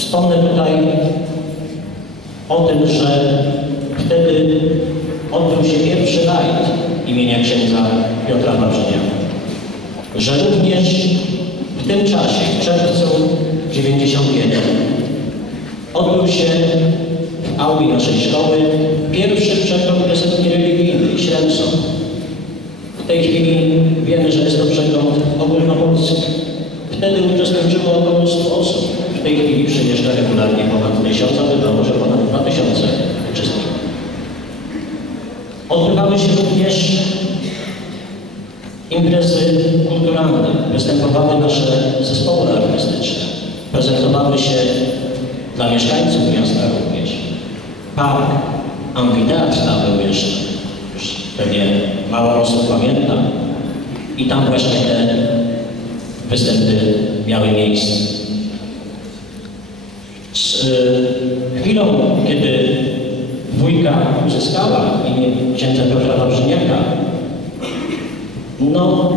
Wspomnę tutaj o tym, że wtedy odbył się pierwszy rajd imienia księdza Piotra Wawrzyniaka. Że również w tym czasie, w czerwcu 91, odbył się w auli naszej szkoły pierwszy przegląd piosenki religijnej, Śremsą. W tej chwili wiemy, że jest to przegląd ogólnopolski. Wtedy uczestniczyło około 100 osób. W tej chwili przyjeżdża regularnie ponad 1000, a wiadomo, że ponad 2000 uczestników. Odbywały się również imprezy kulturalne. Występowały nasze zespoły artystyczne. Prezentowały się dla mieszkańców miasta również. Park, amfiteatr był jeszcze, już pewnie mało osób pamięta. I tam właśnie te występy miały miejsce. Z y, chwilą, kiedy dwójka uzyskała imię księdza Piotra Wawrzyniaka, no,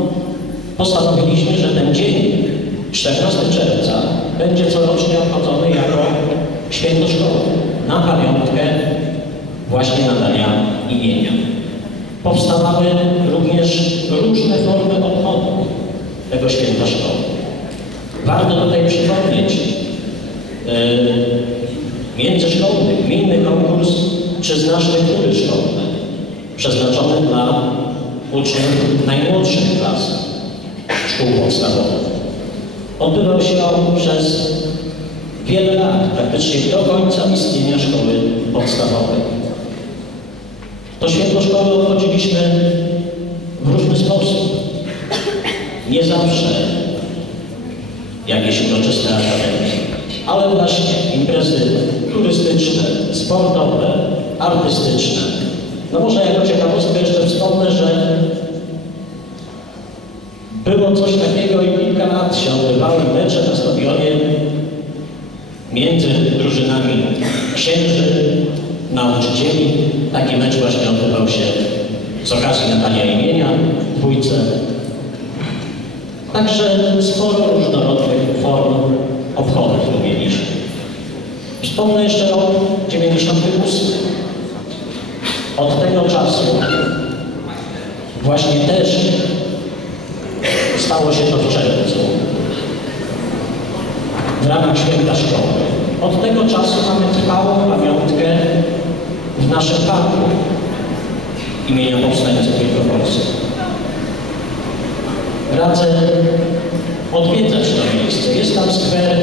postanowiliśmy, że ten dzień, 14 czerwca, będzie corocznie obchodzony jako święto szkoły, na pamiątkę właśnie nadania imienia. Powstawały również różne formy obchodu tego święta szkoły. Warto tutaj przypomnieć czy znasz lektury szkolne przeznaczony dla uczniów najmłodszych klas szkół podstawowych. Odbywał się on przez wiele lat, praktycznie do końca istnienia szkoły podstawowej. To święto szkoły obchodziliśmy w różny sposób. Nie zawsze jakieś uroczyste akademie, ale właśnie imprezy turystyczne, sportowe, artystyczne. No może jako ciekawostkę jeszcze wspomnę, że było coś takiego i kilka lat się odbywały mecze na stadionie między drużynami księży, nauczycieli. Taki mecz właśnie odbywał się z okazji nadania imienia dwójce. Także sporo różnorodnych form obchodów mieliśmy. Wspomnę jeszcze rok 98. Od tego czasu właśnie też stało się to w czerwcu w ramach święta szkoły. Od tego czasu mamy trwałą pamiątkę w naszym parku imienia powstańców Wielkopolskich. Radzę odwiedzać to miejsce. Jest tam skwer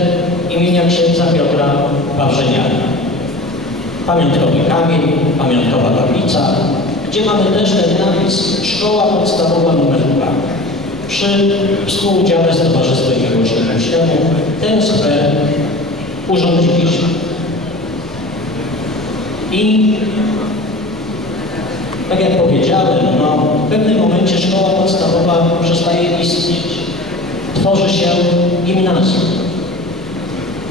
imienia księdza Piotra Wawrzyniaka. Pamiątkowy kamień, pamiątkowa tablica, gdzie mamy też ten napis Szkoła Podstawowa nr 2. Przy współudziale Stowarzystwa Miłości Kościołu ten skwer urządziliśmy. I tak jak powiedziałem, no, w pewnym momencie szkoła podstawowa przestaje istnieć. Tworzy się gimnazjum.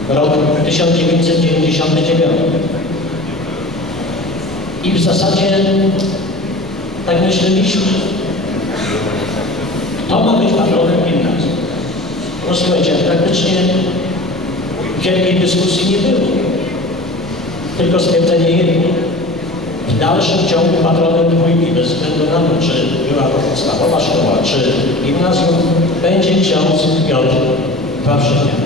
Rok 1999. I w zasadzie tak myśleliśmy. To ma być patronem gimnazjum. No słuchajcie, praktycznie wielkiej dyskusji nie było. Tylko stwierdzenie jedno. W dalszym ciągu patronem dwójki, bez względu na to, czy była to podstawowa szkoła, czy gimnazjum, będzie ksiądz Piotr Wawrzyniak.